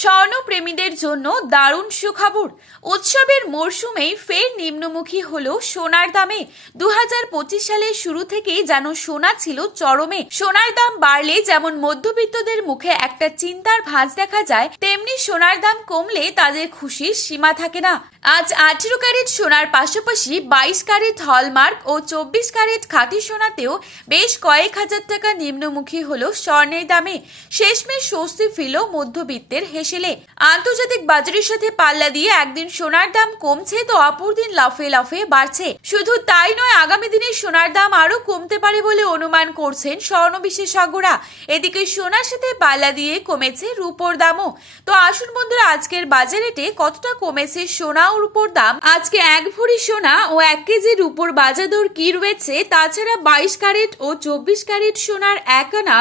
স্বর্ণপ্রেমীদের জন্য দারুণ সুখবর। উৎসবের মরশুমেই ফের নিম্নমুখী হলো সোনার দামে। 2025 সালের শুরু থেকেই যেন সোনা ছিল চরমে। সোনার দাম বাড়লে যেমন মধ্যবিত্তদের মুখে একটা চিন্তার ভাঁজ দেখা যায়, তেমনি সোনার দাম কমলে তাদের খুশির সীমা থাকে না। আজ 18 ক্যারেট সোনার পাশাপাশি 22 ক্যারেট হলমার্ক ও 24 ক্যারেট খাঁটি সোনাতেও বেশ কয়েক হাজার টাকা নিম্নমুখী হলো স্বর্ণের দামে। শেষমেশ স্বস্তি ফিরল মধ্যবিত্তের হেসেলে। আন্তর্জাতিক বাজারের সাথে পাল্লা দিয়ে একদিন সোনার দাম কমছে তো অপর দিন লাফে লাফে বাড়ছে। শুধু তাই নয়, আগামী দিনে সোনার দাম আরো কমতে পারে বলে অনুমান করছেন স্বর্ণ বিশেষজ্ঞরা। এদিকে সোনার সাথে পাল্লা দিয়ে কমেছে রূপোর দামও। তো আসুন বন্ধুরা, আজকের বাজার রেটে কতটা কমেছে সোনা ও রূপোর দাম, আজকে 1 ভরি সোনা ও 1 কেজি রূপোর বাজার দর কি রয়েছে, তাছাড়া 22 ক্যারেট ও 24 ক্যারেট সোনার 1 আনা,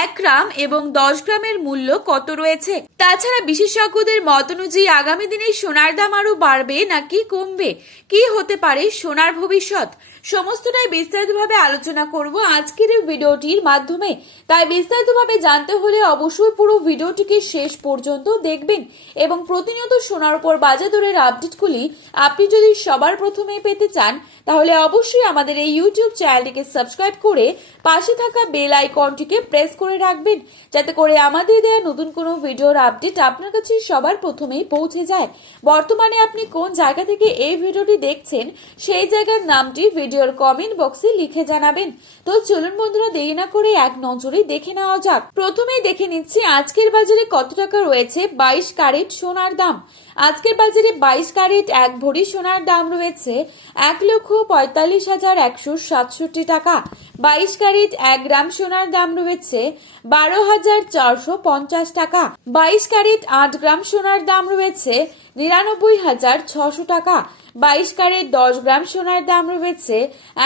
1 গ্রাম এবং 10 গ্রামের মূল্য কত রয়েছে। তাছাড়া বিশেষজ্ঞদের মত অনুযায়ী আগামী দিনে সোনার দাম আরো বাড়বে নাকি কমবে, কি হতে পারে সোনার ভবিষ্যৎ, সমস্তটাই বিস্তারিতভাবে আলোচনা করব আজকের এই ভিডিওটির মাধ্যমে। তাই বিস্তারিতভাবে জানতে হলে অবশ্যই পুরো ভিডিওটিকে শেষ পর্যন্ত দেখবেন এবং প্রতিনিয়ত সোনার উপর বাজার দরের আপডেটগুলি আপনি যদি সবার প্রথমেই পেতে চান, তাহলে অবশ্যই আমাদের এই ইউটিউব চ্যানেলটিকে সাবস্ক্রাইব করে পাশে থাকা বেল আইকনটিকে প্রেস করে রাখবেন, যাতে করে আমাদের দেওয়া নতুন কোনো ভিডিওর আপডেট আপনার কাছে সবার প্রথমেই পৌঁছে যায়। বর্তমানে আপনি কোন জায়গা থেকে এই ভিডিওটি দেখছেন, সেই জায়গার নামটি ভিডিওর কমেন্ট বক্সে লিখে জানাবেন। তো চলুন বন্ধুরা, দেরি না করে এক নজরে দেখে নেওয়া যাক। প্রথমেই দেখে নিচ্ছি আজকের বাজারে কত টাকা রয়েছে 22 ক্যারেট সোনার দাম। আজকের বাজারে 22 ক্যারেট 1 ভরি সোনার দাম রয়েছে 1,45,167 টাকা। 22 ক্যারেট 1 গ্রাম সোনার দাম রয়েছে 12,450 টাকা। 22 ক্যারেট 8 গ্রাম সোনার দাম রয়েছে 99,600 টাকা। 22 ক্যারেট 10 গ্রাম সোনার দাম রয়েছে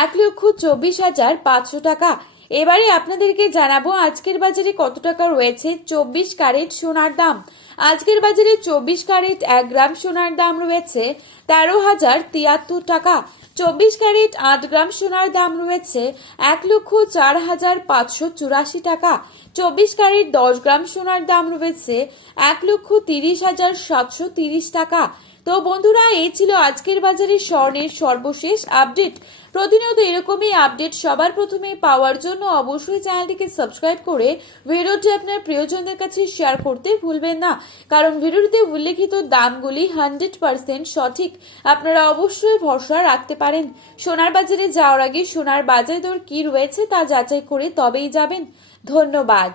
1,24,500 টাকা। এবারে আপনাদেরকে জানাবো আজকের বাজারে কত টাকা রয়েছে 24 ক্যারেট সোনার দাম। আজকের বাজারে 24 ক্যারেট 1 গ্রাম সোনার দাম রয়েছে 13,073 টাকা। 24 ক্যারেট 8 গ্রাম সোনার দাম রয়েছে 1,04,584 টাকা। 24 ক্যারেট 10 গ্রাম সোনার দাম রয়েছে 1,30,730 টাকা। তো বন্ধুরা, এই ছিল আজকের বাজারে স্বর্ণের সর্বশেষ আপডেট। প্রতিনিয়ত এরকমই আপডেট সবার প্রথমে পাওয়ার জন্য অবশ্যই চ্যানেলটিকে সাবস্ক্রাইব করে ভিডিওটি আপনার প্রিয়জনদের কাছে শেয়ার করতে ভুলবেন না, কারণ ভিডিওটিতে উল্লেখিত দামগুলি 100% সঠিক। আপনারা অবশ্যই ভরসা রাখতে পারেন। সোনার বাজারে যাওয়ার আগে সোনার বাজার দর কি রয়েছে তা যাচাই করে তবেই যাবেন। ধন্যবাদ।